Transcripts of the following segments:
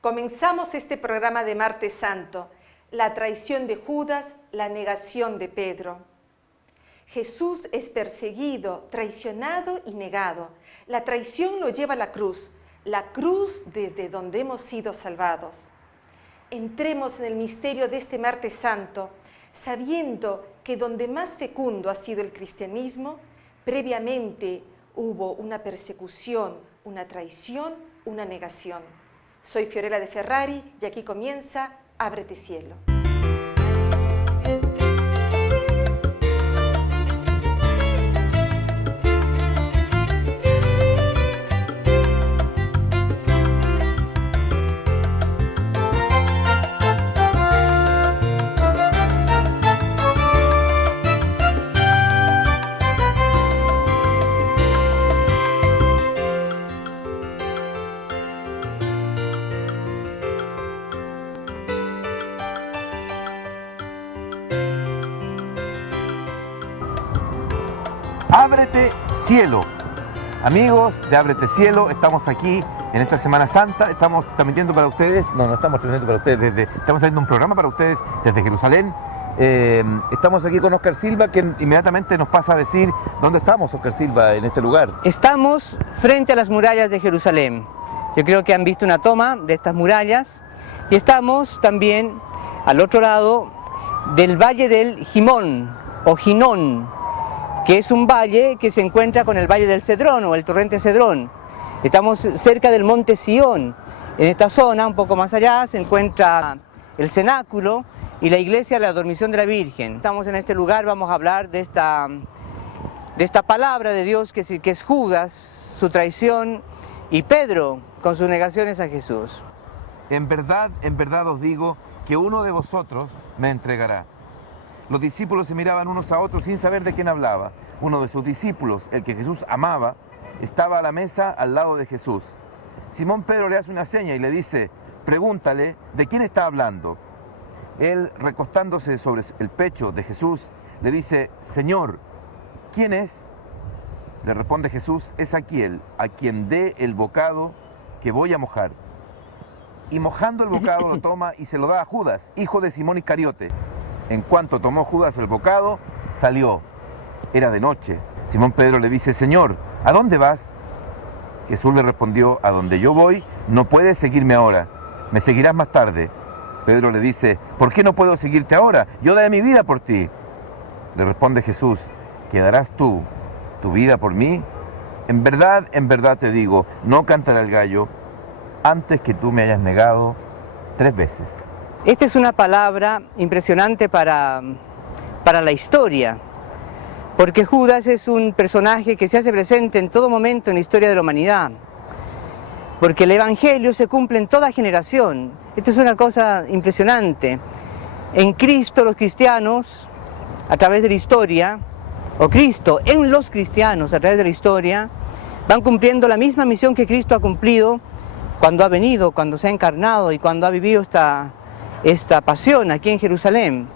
Comenzamos este programa de Martes Santo, la traición de Judas, la negación de Pedro. Jesús es perseguido, traicionado y negado. La traición lo lleva a la cruz desde donde hemos sido salvados. Entremos en el misterio de este Martes Santo, sabiendo que donde más fecundo ha sido el cristianismo, previamente hubo una persecución, una traición, una negación. Soy Fiorella de Ferrari y aquí comienza Ábrete Cielo. Ábrete Cielo. Amigos de Ábrete Cielo, estamos aquí en esta Semana Santa, estamos transmitiendo para ustedes, no estamos transmitiendo para ustedes, estamos haciendo un programa para ustedes desde Jerusalén. Estamos aquí con Oscar Silva, que inmediatamente nos pasa a decir dónde estamos, Oscar Silva, en este lugar. Estamos frente a las murallas de Jerusalén. Yo creo que han visto una toma de estas murallas y estamos también al otro lado del Valle del Gimón o Ginón, que es un valle que se encuentra con el Valle del Cedrón o el torrente Cedrón. Estamos cerca del monte Sión. En esta zona, un poco más allá, se encuentra el cenáculo y la iglesia de la Dormición de la Virgen. Estamos en este lugar, vamos a hablar de esta palabra de Dios que es Judas, su traición, y Pedro con sus negaciones a Jesús. En verdad os digo que uno de vosotros me entregará. Los discípulos se miraban unos a otros sin saber de quién hablaba. Uno de sus discípulos, el que Jesús amaba, estaba a la mesa al lado de Jesús. Simón Pedro le hace una seña y le dice: pregúntale de quién está hablando. Él, recostándose sobre el pecho de Jesús, le dice: Señor, ¿quién es? Le responde Jesús: es aquel a quien dé el bocado que voy a mojar. Y mojando el bocado lo toma y se lo da a Judas, hijo de Simón Iscariote. En cuanto tomó Judas el bocado, salió. Era de noche. Simón Pedro le dice: Señor, ¿a dónde vas? Jesús le respondió: a donde yo voy, no puedes seguirme ahora. Me seguirás más tarde. Pedro le dice: ¿por qué no puedo seguirte ahora? Yo daré mi vida por ti. Le responde Jesús: ¿quedarás tú tu vida por mí? En verdad te digo, no cantará el gallo antes que tú me hayas negado 3 veces. Esta es una palabra impresionante para la historia, porque Judas es un personaje que se hace presente en todo momento en la historia de la humanidad, porque el Evangelio se cumple en toda generación. Esto es una cosa impresionante. En Cristo los cristianos, a través de la historia, o Cristo en los cristianos, a través de la historia, van cumpliendo la misma misión que Cristo ha cumplido cuando ha venido, cuando se ha encarnado y cuando ha vivido esta pasión aquí en Jerusalén.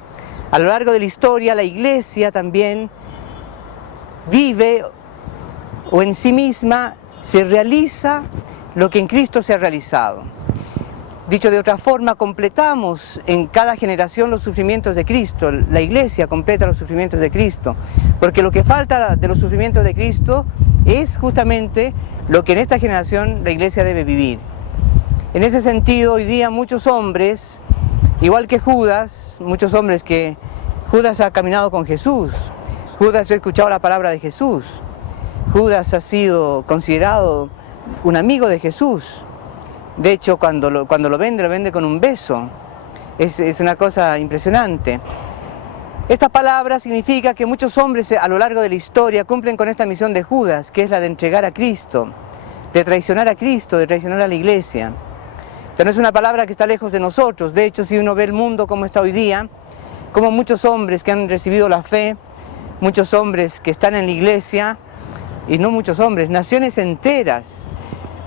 A lo largo de la historia, la iglesia también vive o en sí misma se realiza lo que en Cristo se ha realizado. Dicho de otra forma, completamos en cada generación los sufrimientos de Cristo. La iglesia completa los sufrimientos de Cristo, porque lo que falta de los sufrimientos de Cristo es justamente lo que en esta generación la iglesia debe vivir. En ese sentido, hoy día muchos hombres, igual que Judas, Judas ha caminado con Jesús, Judas ha escuchado la palabra de Jesús, Judas ha sido considerado un amigo de Jesús. De hecho, cuando lo vende con un beso. Es una cosa impresionante. Esta palabra significa que muchos hombres a lo largo de la historia cumplen con esta misión de Judas, que es la de entregar a Cristo, de traicionar a Cristo, de traicionar a la iglesia. Esta no es una palabra que está lejos de nosotros. De hecho, si uno ve el mundo como está hoy día, como muchos hombres que han recibido la fe, muchos hombres que están en la iglesia, y no muchos hombres, naciones enteras.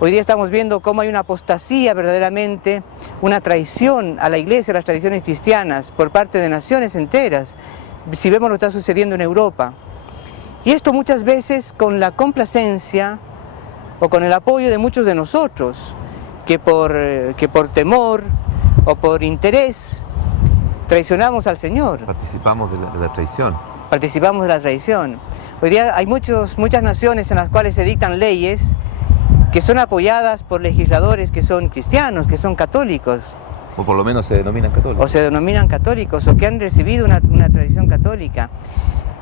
Hoy día estamos viendo cómo hay una apostasía verdaderamente, una traición a la iglesia, a las tradiciones cristianas, por parte de naciones enteras. Si vemos lo que está sucediendo en Europa. Y esto muchas veces con la complacencia o con el apoyo de muchos de nosotros, que por temor o por interés traicionamos al Señor. Participamos de la traición. Participamos de la traición. Hoy día hay muchas naciones en las cuales se dictan leyes que son apoyadas por legisladores que son cristianos, que son católicos. O por lo menos se denominan católicos. O se denominan católicos, o que han recibido una tradición católica.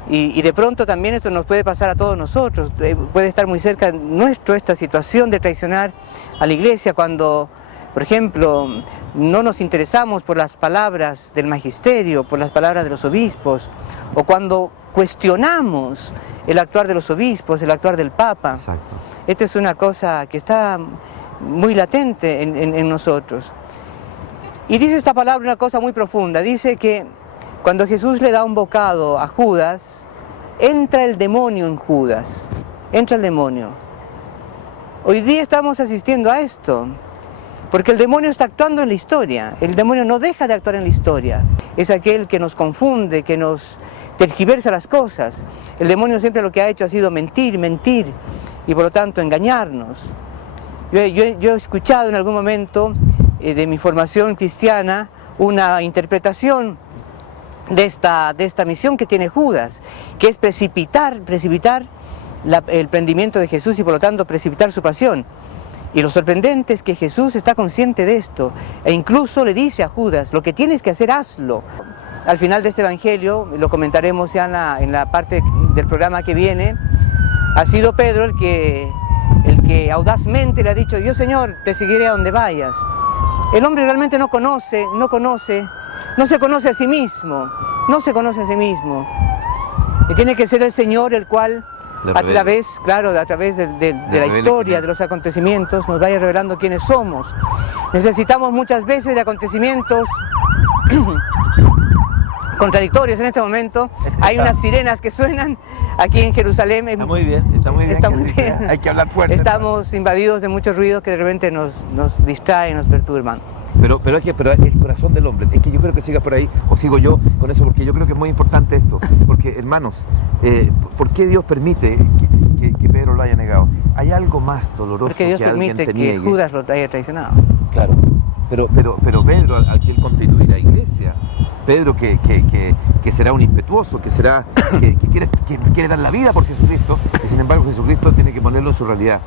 Y de pronto también esto nos puede pasar a todos nosotros. Puede estar muy cerca nuestro esta situación de traicionar a la Iglesia cuando, por ejemplo, no nos interesamos por las palabras del magisterio, por las palabras de los obispos, o cuando cuestionamos el actuar de los obispos, el actuar del Papa. Exacto. Esta es una cosa que está muy latente en nosotros. Y dice esta palabra una cosa muy profunda. Dice que cuando Jesús le da un bocado a Judas, entra el demonio en Judas. Entra el demonio. Hoy día estamos asistiendo a esto, porque el demonio está actuando en la historia. El demonio no deja de actuar en la historia. Es aquel que nos confunde, que nos tergiversa las cosas. El demonio siempre lo que ha hecho ha sido mentir, mentir, y por lo tanto engañarnos. Yo he escuchado en algún momento de mi formación cristiana una interpretación de esta misión que tiene Judas, que es precipitar el prendimiento de Jesús y por lo tanto precipitar su pasión. Y lo sorprendente es que Jesús está consciente de esto e incluso le dice a Judas: lo que tienes que hacer, hazlo. Al final de este evangelio, lo comentaremos ya en la parte del programa que viene, ha sido Pedro el que audazmente le ha dicho: yo, Señor, te seguiré a donde vayas. El hombre realmente no se conoce a sí mismo, no se conoce a sí mismo. Y tiene que ser el Señor el cual, a través de la historia, de los acontecimientos, nos vaya revelando quiénes somos. Necesitamos muchas veces de acontecimientos contradictorios. En este momento hay unas sirenas que suenan aquí en Jerusalén. Está muy bien, está muy bien. Está muy bien. Hay que hablar fuerte. Estamos invadidos de muchos ruidos que de repente nos distraen, nos perturban. Pero el corazón del hombre, es que yo creo que sigas por ahí, o sigo yo con eso, porque yo creo que es muy importante esto. Porque, hermanos, ¿por qué Dios permite que Pedro lo haya negado? Hay algo más doloroso porque Dios que alguien permite te que niegue. Judas lo haya traicionado. Claro, pero Pedro, al que él constituir la iglesia, Pedro que será un impetuoso, que quiere dar la vida por Jesucristo, y sin embargo Jesucristo tiene que ponerlo en su realidad.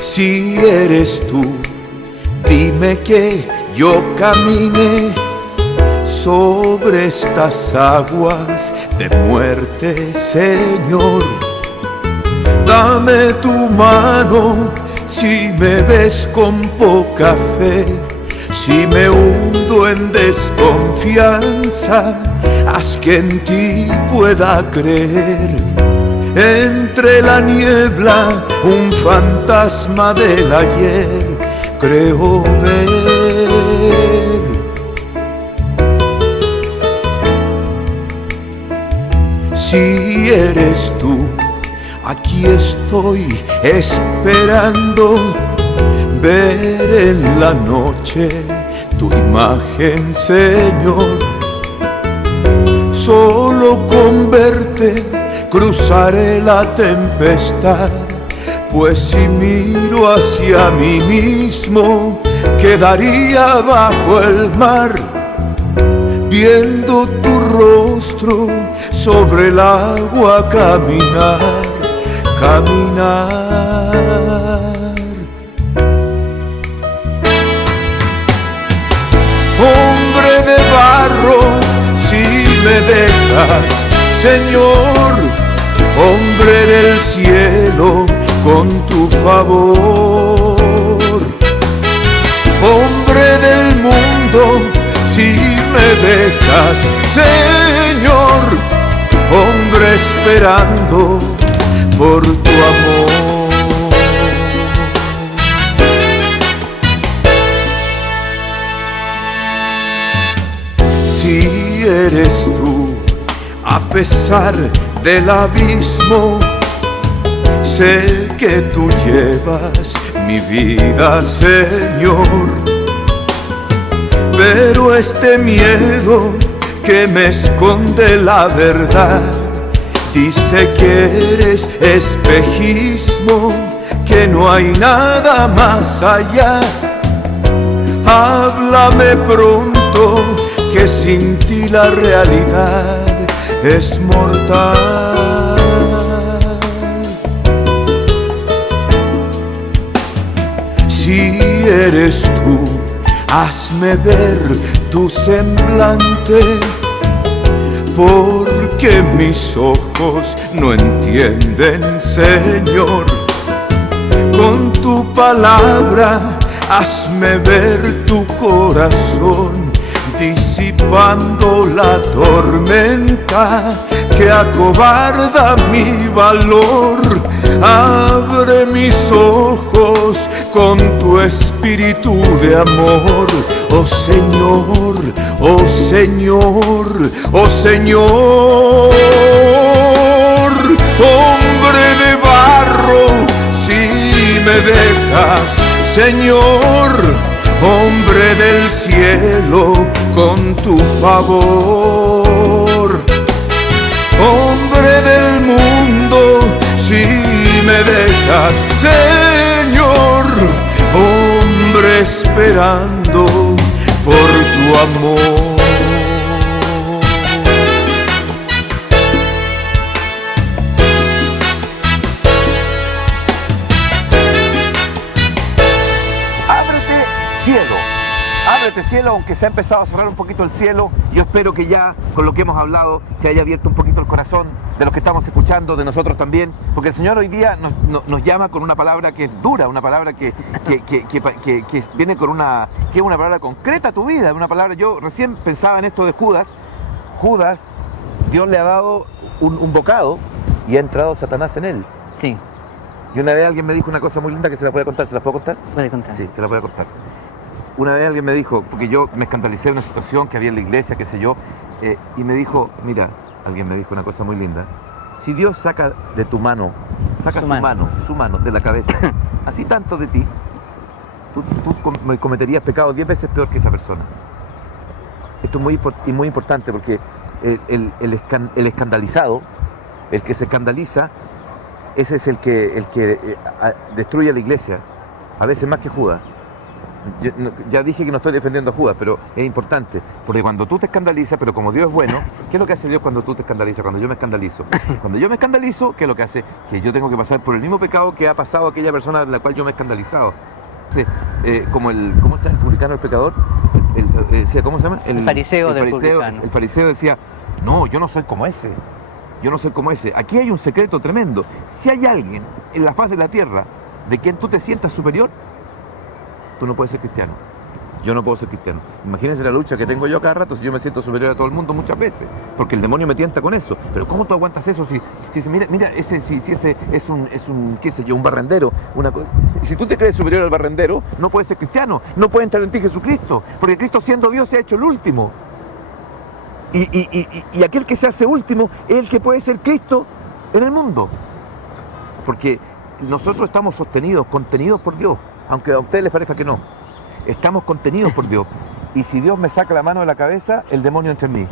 Si eres tú, dime que yo camine sobre estas aguas de muerte, Señor. Dame tu mano si me ves con poca fe, si me hundo en desconfianza, haz que en ti pueda creer. Entre la niebla, un fantasma del ayer creo ver. Si eres tú, aquí estoy esperando ver en la noche tu imagen, Señor. Solo con verte cruzaré la tempestad, pues si miro hacia mí mismo, quedaría bajo el mar, viendo tu rostro sobre el agua caminar, caminar. Hombre de barro, si me dejas, Señor, hombre del cielo, con tu favor. Hombre del mundo, si me dejas, Señor, hombre esperando por tu amor. Si eres tú, a pesar del abismo, sé que tú llevas mi vida, Señor, pero este miedo que me esconde la verdad dice que eres espejismo, que no hay nada más allá. Háblame pronto, que sin ti la realidad es mortal. Si eres tú, hazme ver tu semblante, porque mis ojos no entienden, Señor. Con tu palabra hazme ver tu corazón, disipando la tormenta que acobarda mi valor. Abre mis ojos con tu espíritu de amor, oh Señor, oh Señor, oh Señor. Hombre de barro, si me dejas, Señor, hombre del cielo, con tu favor. Hombre del mundo, si me dejas, Señor, hombre esperando por tu amor. Ábrete cielo, aunque se ha empezado a cerrar un poquito el cielo. Yo espero que ya con lo que hemos hablado se haya abierto un poquito el corazón de los que estamos escuchando, de nosotros también, porque el Señor hoy día nos llama con una palabra que es dura, una palabra que viene con que es una palabra concreta a tu vida, una palabra. Yo recién pensaba en esto de Judas. Judas, Dios le ha dado un bocado y ha entrado Satanás en él. Sí. Y una vez alguien me dijo una cosa muy linda que se la puede contar. ¿Se la puedo contar? Puede contar. Sí, te la puedo contar. Una vez alguien me dijo, porque yo me escandalicé de una situación que había en la iglesia, qué sé yo, y me dijo, mira, alguien me dijo una cosa muy linda. Si Dios saca de tu mano, saca su mano de la cabeza, así tanto de ti, tú cometerías pecados 10 veces peor que esa persona. Esto es muy importante porque el escandalizado, el que se escandaliza, ese es el que destruye a la iglesia, a veces más que Judas. Ya dije que no estoy defendiendo a Judas, pero es importante, porque cuando tú te escandalizas, pero como Dios es bueno, ¿qué es lo que hace Dios cuando tú te escandalizas? Cuando yo me escandalizo. Cuando yo me escandalizo, ¿qué es lo que hace? Que yo tengo que pasar por el mismo pecado que ha pasado aquella persona de la cual yo me he escandalizado. Como ¿cómo se llama? ¿El publicano, el pecador? ¿Cómo se llama? El fariseo del publicano. El fariseo decía, no, yo no soy como ese. Yo no soy como ese. Aquí hay un secreto tremendo. Si hay alguien en la faz de la tierra de quien tú te sientas superior, tú no puedes ser cristiano. Yo no puedo ser cristiano. Imagínense la lucha que tengo yo cada rato si yo me siento superior a todo el mundo muchas veces, porque el demonio me tienta con eso. Pero ¿cómo tú aguantas eso si mira ese es un qué sé yo, un barrendero, si tú te crees superior al barrendero, no puedes ser cristiano, no puede entrar en ti Jesucristo, porque Cristo siendo Dios se ha hecho el último. Y aquel que se hace último es el que puede ser Cristo en el mundo. Porque nosotros estamos contenidos por Dios. Aunque a ustedes les parezca que no, estamos contenidos por Dios. Y si Dios me saca la mano de la cabeza, el demonio entra en mí.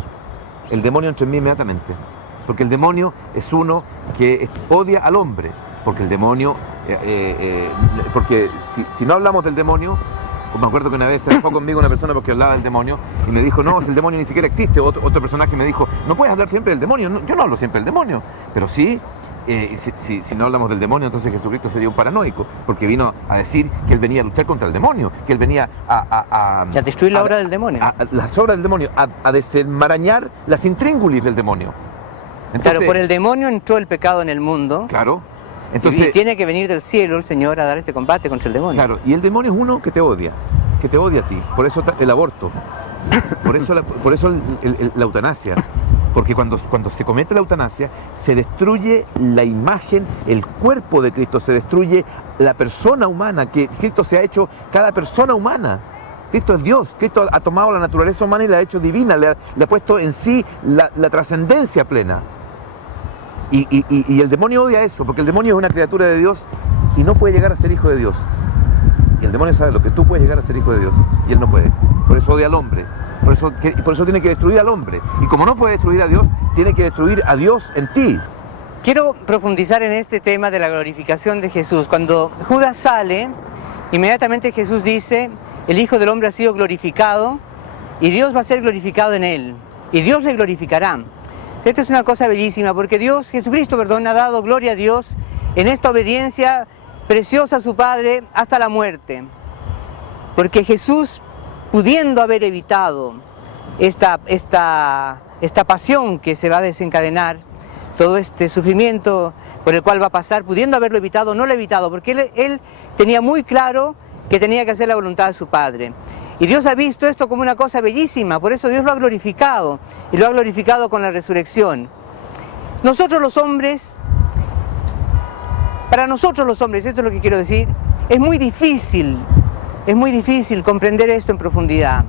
El demonio entra en mí inmediatamente. Porque el demonio es uno que odia al hombre. Porque el demonio, porque si no hablamos del demonio, me acuerdo que una vez se enojó conmigo una persona porque hablaba del demonio y me dijo, no, el demonio ni siquiera existe. Otro personaje me dijo, no puedes hablar siempre del demonio. No, yo no hablo siempre del demonio, pero sí. Si no hablamos del demonio, entonces Jesucristo sería un paranoico, porque vino a decir que Él venía a luchar contra el demonio, que Él venía a destruir la obra del demonio. Las obras del demonio, a desenmarañar las intríngulis del demonio. Entonces, claro, por el demonio entró el pecado en el mundo. Claro. Entonces, y tiene que venir del cielo el Señor a dar este combate contra el demonio. Claro, y el demonio es uno que te odia a ti. Por eso el aborto, por eso la eutanasia. Porque cuando se comete la eutanasia, se destruye la imagen, el cuerpo de Cristo, se destruye la persona humana, que Cristo se ha hecho cada persona humana. Cristo es Dios, Cristo ha tomado la naturaleza humana y la ha hecho divina, le ha puesto en sí la trascendencia plena. Y el demonio odia eso, porque el demonio es una criatura de Dios y no puede llegar a ser hijo de Dios. Y el demonio sabe lo que tú puedes llegar a ser hijo de Dios y él no puede. Por eso odia al hombre. Por eso tiene que destruir al hombre. Y como no puede destruir a Dios, tiene que destruir a Dios en ti. Quiero profundizar en este tema de la glorificación de Jesús. Cuando Judas sale, inmediatamente Jesús dice, el Hijo del Hombre ha sido glorificado y Dios va a ser glorificado en él. Y Dios le glorificará. Esta es una cosa bellísima, porque Jesucristo, ha dado gloria a Dios en esta obediencia preciosa a su Padre hasta la muerte. Porque Jesús, pudiendo haber evitado esta pasión que se va a desencadenar, todo este sufrimiento por el cual va a pasar, pudiendo haberlo evitado, no lo ha evitado, porque él tenía muy claro que tenía que hacer la voluntad de su Padre. Y Dios ha visto esto como una cosa bellísima, por eso Dios lo ha glorificado, y lo ha glorificado con la resurrección. Nosotros los hombres, para nosotros los hombres, esto es lo que quiero decir, es muy difícil comprender esto en profundidad.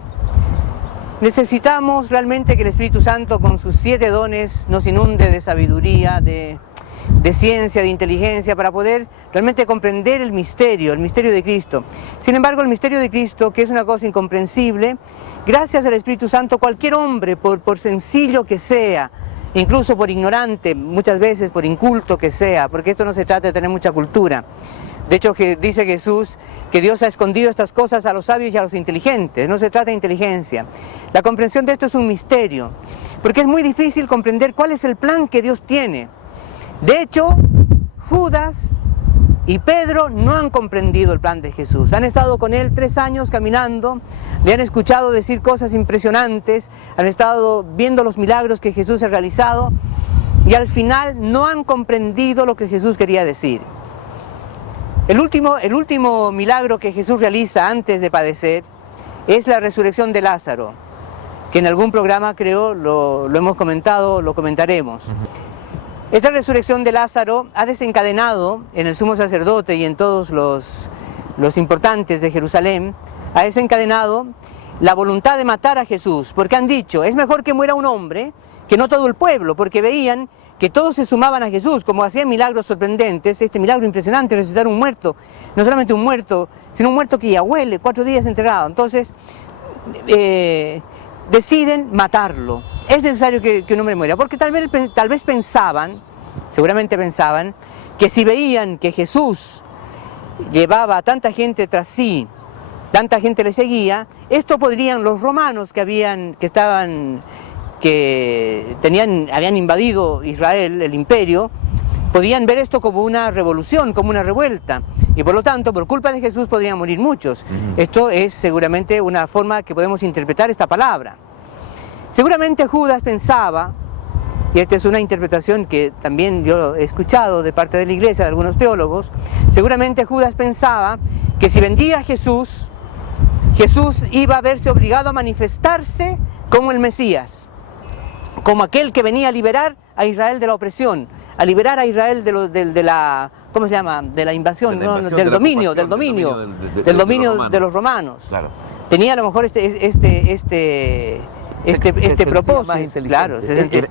Necesitamos realmente que el Espíritu Santo con sus 7 dones nos inunde de sabiduría, de ciencia, de inteligencia, para poder realmente comprender el misterio de Cristo. Sin embargo, el misterio de Cristo, que es una cosa incomprensible, gracias al Espíritu Santo, cualquier hombre, por sencillo que sea, incluso por ignorante, muchas veces por inculto que sea, porque esto no se trata de tener mucha cultura. De hecho, dice Jesús que Dios ha escondido estas cosas a los sabios y a los inteligentes. No se trata de inteligencia. La comprensión de esto es un misterio, porque es muy difícil comprender cuál es el plan que Dios tiene. De hecho, Judas y Pedro no han comprendido el plan de Jesús. Han estado con él 3 años caminando, le han escuchado decir cosas impresionantes, han estado viendo los milagros que Jesús ha realizado y al final no han comprendido lo que Jesús quería decir. El último milagro que Jesús realiza antes de padecer es la resurrección de Lázaro, que en algún programa creo lo hemos comentado, lo comentaremos. Esta resurrección de Lázaro ha desencadenado en el sumo sacerdote y en todos los importantes de Jerusalén, ha desencadenado la voluntad de matar a Jesús, porque han dicho, es mejor que muera un hombre que no todo el pueblo, porque veían que todos se sumaban a Jesús, como hacían milagros sorprendentes, este milagro impresionante, resucitar un muerto, no solamente un muerto, sino un muerto que ya huele, 4 días enterrado. Entonces, deciden matarlo. Es necesario que un hombre muera, porque tal vez pensaban, seguramente pensaban, que si veían que Jesús llevaba a tanta gente tras sí, tanta gente le seguía, esto podrían los romanos que habían invadido Israel, el imperio, podían ver esto como una revolución, como una revuelta, y por lo tanto, por culpa de Jesús podrían morir muchos. Esto es seguramente una forma que podemos interpretar esta palabra. Seguramente Judas pensaba, y esta es una interpretación que también yo he escuchado de parte de la iglesia, de algunos teólogos, seguramente Judas pensaba que si vendía a Jesús, Jesús iba a verse obligado a manifestarse como el Mesías, como aquel que venía a liberar a Israel de la opresión, a liberar a Israel de la ¿cómo se llama? De la invasión, del dominio de los romanos. Claro. Tenía a lo mejor este propósito. Claro,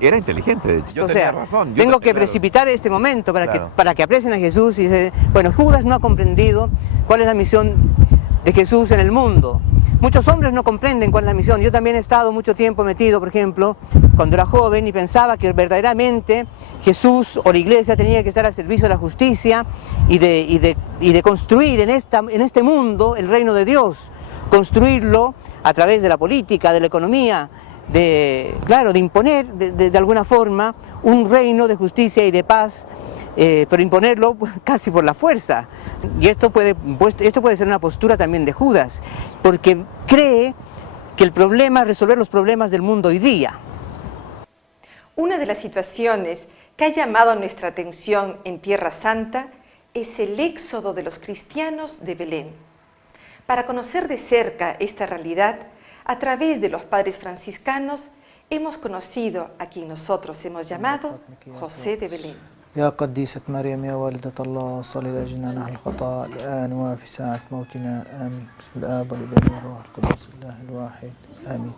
era inteligente, de hecho. O sea, razón. Tengo que precipitar este momento para que aprecien a Jesús. Y dice, bueno, Judas no ha comprendido cuál es la misión de Jesús en el mundo. Muchos hombres no comprenden cuál es la misión. Yo también he estado mucho tiempo metido, por ejemplo, cuando era joven y pensaba que verdaderamente Jesús o la iglesia tenía que estar al servicio de la justicia y de construir en este mundo el reino de Dios, construirlo a través de la política, de la economía, de imponer de alguna forma un reino de justicia y de paz, pero imponerlo casi por la fuerza. Y esto puede ser una postura también de Judas, porque cree que el problema es resolver los problemas del mundo hoy día. Una de las situaciones que ha llamado nuestra atención en Tierra Santa es el éxodo de los cristianos de Belén. Para conocer de cerca esta realidad, a través de los padres franciscanos, hemos conocido a quien nosotros hemos llamado José de Belén. يا قديسة مريم يا والدة الله صلي لأجلنا نحن الخطاء الآن وفي ساعة موتنا آمين بسم الآب والابن والروح القدس الله الواحد آمين.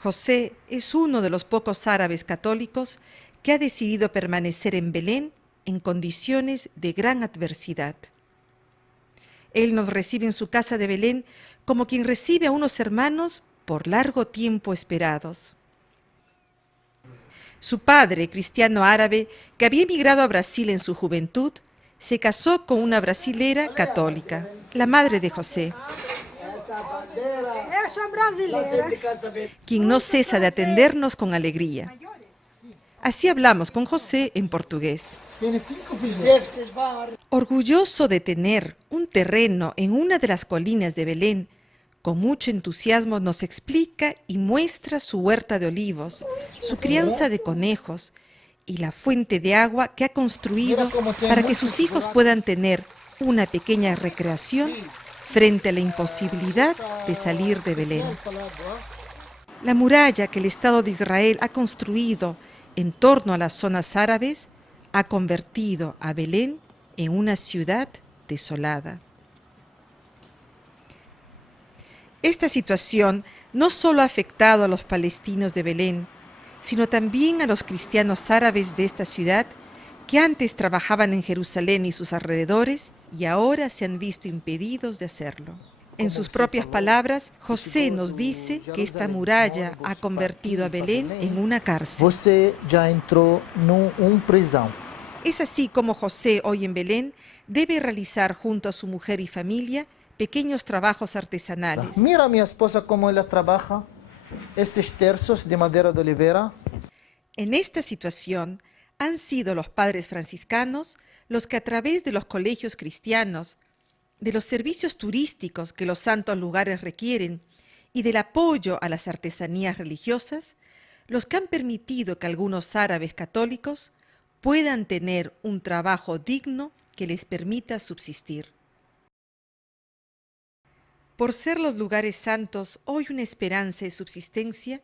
José es uno de los pocos árabes católicos que ha decidido permanecer en Belén en condiciones de gran adversidad. Él nos recibe en su casa de Belén como quien recibe a unos hermanos por largo tiempo esperados. Su padre, cristiano árabe, que había emigrado a Brasil en su juventud, se casó con una brasilera católica, la madre de José, quien no cesa de atendernos con alegría. Así hablamos con José en portugués. Orgulloso de tener un terreno en una de las colinas de Belén, con mucho entusiasmo nos explica y muestra su huerta de olivos, su crianza de conejos y la fuente de agua que ha construido para que sus hijos puedan tener una pequeña recreación frente a la imposibilidad de salir de Belén. La muralla que el Estado de Israel ha construido en torno a las zonas árabes ha convertido a Belén en una ciudad desolada. Esta situación no solo ha afectado a los palestinos de Belén, sino también a los cristianos árabes de esta ciudad que antes trabajaban en Jerusalén y sus alrededores y ahora se han visto impedidos de hacerlo. En sus propias palabras, José nos dice que esta muralla ha convertido a Belén en una cárcel. Você já entrou numa prisão. Es así como José, hoy en Belén, debe realizar junto a su mujer y familia pequeños trabajos artesanales. Mira a minha esposa como ela trabalha estes terços de madeira de oliveira. En esta situación han sido los padres franciscanos los que a través de los colegios cristianos, de los servicios turísticos que los santos lugares requieren y del apoyo a las artesanías religiosas, los que han permitido que algunos árabes católicos puedan tener un trabajo digno que les permita subsistir. Por ser los lugares santos hoy una esperanza de subsistencia,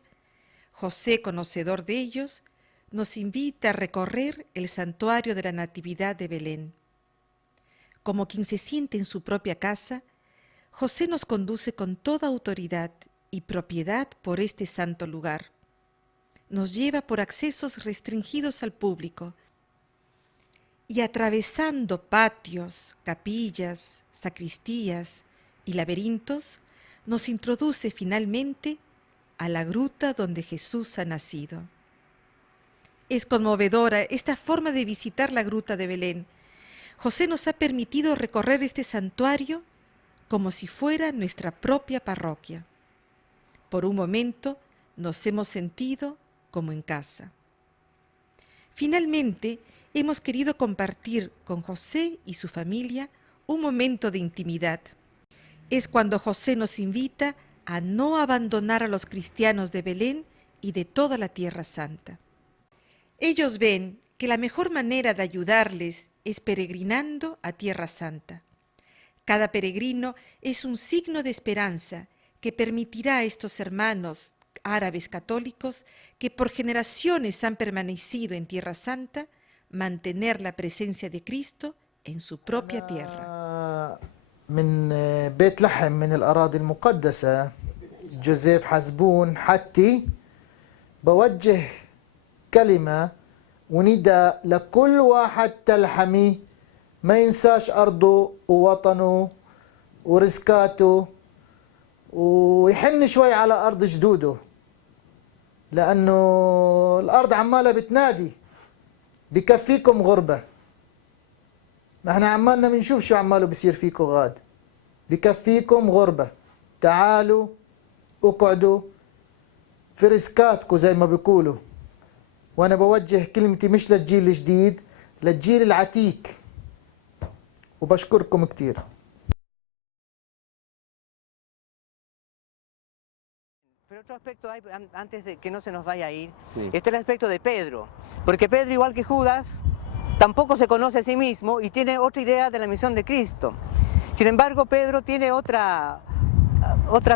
José, conocedor de ellos, nos invita a recorrer el santuario de la Natividad de Belén. Como quien se siente en su propia casa, José nos conduce con toda autoridad y propiedad por este santo lugar. Nos lleva por accesos restringidos al público y atravesando patios, capillas, sacristías y laberintos, nos introduce finalmente a la gruta donde Jesús ha nacido. Es conmovedora esta forma de visitar la gruta de Belén. José nos ha permitido recorrer este santuario como si fuera nuestra propia parroquia. Por un momento nos hemos sentido como en casa. Finalmente, hemos querido compartir con José y su familia un momento de intimidad. Es cuando José nos invita a no abandonar a los cristianos de Belén y de toda la Tierra Santa. Ellos ven que la mejor manera de ayudarles es peregrinando a Tierra Santa. Cada peregrino es un signo de esperanza que permitirá a estos hermanos árabes católicos que por generaciones han permanecido en Tierra Santa mantener la presencia de Cristo en su propia tierra. من بيت لحم من الأراضي المقدسة جوزيف حزبون حتي بوجه كلمة ونداء لكل واحد تلحمي ما ينساش أرضه ووطنه ورزقاته ويحن شوي على أرض جدوده لأنه الأرض عمالة بتنادي بكفيكم غربة. احنا عمالنا بنشوف شو عماله بيصير فيكم غاد. بكفيكم غربة. تعالوا اقعدوا في رزقاتكم زي ما بيقولوا. وانا بوجه كلمتي مش للجيل الجديد، للجيل العتيق. وبشكركم كتير. Pero otro aspecto hay, antes de que no se nos vaya a ir, este es el aspecto de Pedro, porque Pedro, igual que Judas, tampoco se conoce a sí mismo y tiene otra idea de la misión de Cristo. Sin embargo, Pedro tiene otra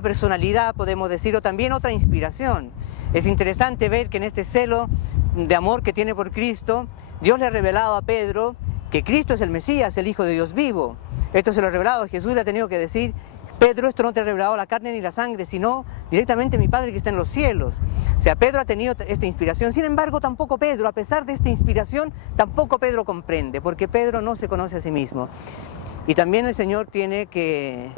personalidad, podemos decir, o también otra inspiración. Es interesante ver que en este celo de amor que tiene por Cristo, Dios le ha revelado a Pedro que Cristo es el Mesías, el Hijo de Dios vivo. Esto se lo ha revelado, Jesús le ha tenido que decir Pedro, esto no te ha revelado la carne ni la sangre, sino directamente mi Padre que está en los cielos. O sea, Pedro ha tenido esta inspiración. Sin embargo, tampoco Pedro, a pesar de esta inspiración, tampoco Pedro comprende, porque Pedro no se conoce a sí mismo. Y también el Señor tiene que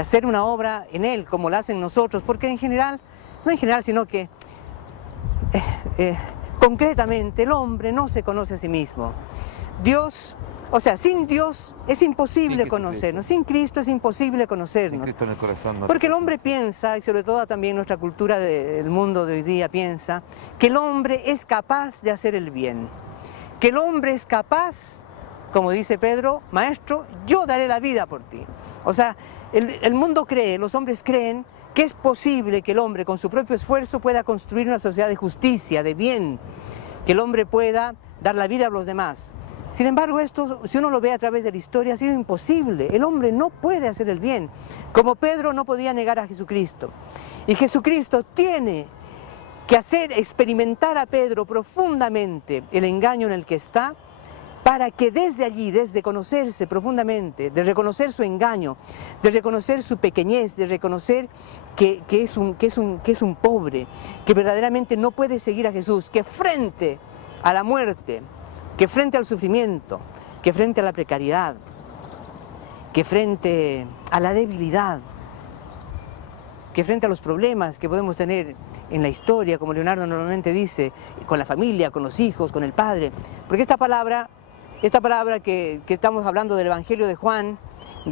hacer una obra en él, como la hacen nosotros, porque en general, no en general, sino que concretamente el hombre no se conoce a sí mismo. Dios, o sea, sin Dios es imposible conocernos, sin Cristo es imposible conocernos. Sin Cristo en el corazón no. Porque el hombre piensa, y sobre todo también nuestra cultura del mundo de hoy día piensa, que el hombre es capaz de hacer el bien, que el hombre es capaz, como dice Pedro, maestro, yo daré la vida por ti. O sea, el mundo cree, los hombres creen que es posible que el hombre con su propio esfuerzo pueda construir una sociedad de justicia, de bien, que el hombre pueda dar la vida a los demás. Sin embargo, esto, si uno lo ve a través de la historia, ha sido imposible. El hombre no puede hacer el bien, como Pedro no podía negar a Jesucristo. Y Jesucristo tiene que hacer experimentar a Pedro profundamente el engaño en el que está, para que desde allí, desde conocerse profundamente, de reconocer su engaño, de reconocer su pequeñez, de reconocer que es un pobre, que verdaderamente no puede seguir a Jesús, que frente a la muerte, que frente al sufrimiento, que frente a la precariedad, que frente a la debilidad, que frente a los problemas que podemos tener en la historia, como Leonardo normalmente dice, con la familia, con los hijos, con el padre, porque esta palabra que estamos hablando del Evangelio de Juan,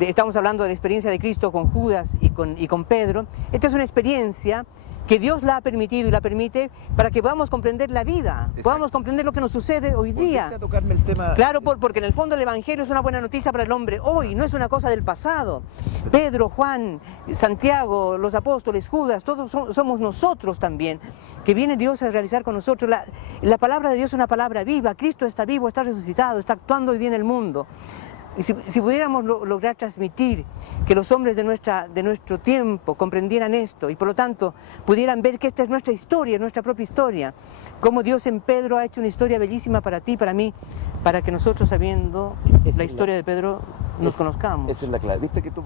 estamos hablando de la experiencia de Cristo con Judas y con Pedro, esta es una experiencia que Dios la ha permitido y la permite para que podamos comprender la vida, Exacto. podamos comprender lo que nos sucede hoy día. Volviste a tocarme el tema. Claro, porque en el fondo el Evangelio es una buena noticia para el hombre hoy, no es una cosa del pasado. Pedro, Juan, Santiago, los apóstoles, Judas, todos somos nosotros también, que viene Dios a realizar con nosotros. La palabra de Dios es una palabra viva, Cristo está vivo, está resucitado, está actuando hoy día en el mundo. Y si pudiéramos lograr transmitir que los hombres de nuestro tiempo comprendieran esto y por lo tanto pudieran ver que esta es nuestra historia, nuestra propia historia, cómo Dios en Pedro ha hecho una historia bellísima para ti, para mí, para que nosotros sabiendo la historia de Pedro nos conozcamos. Esa es la clave. Viste que tú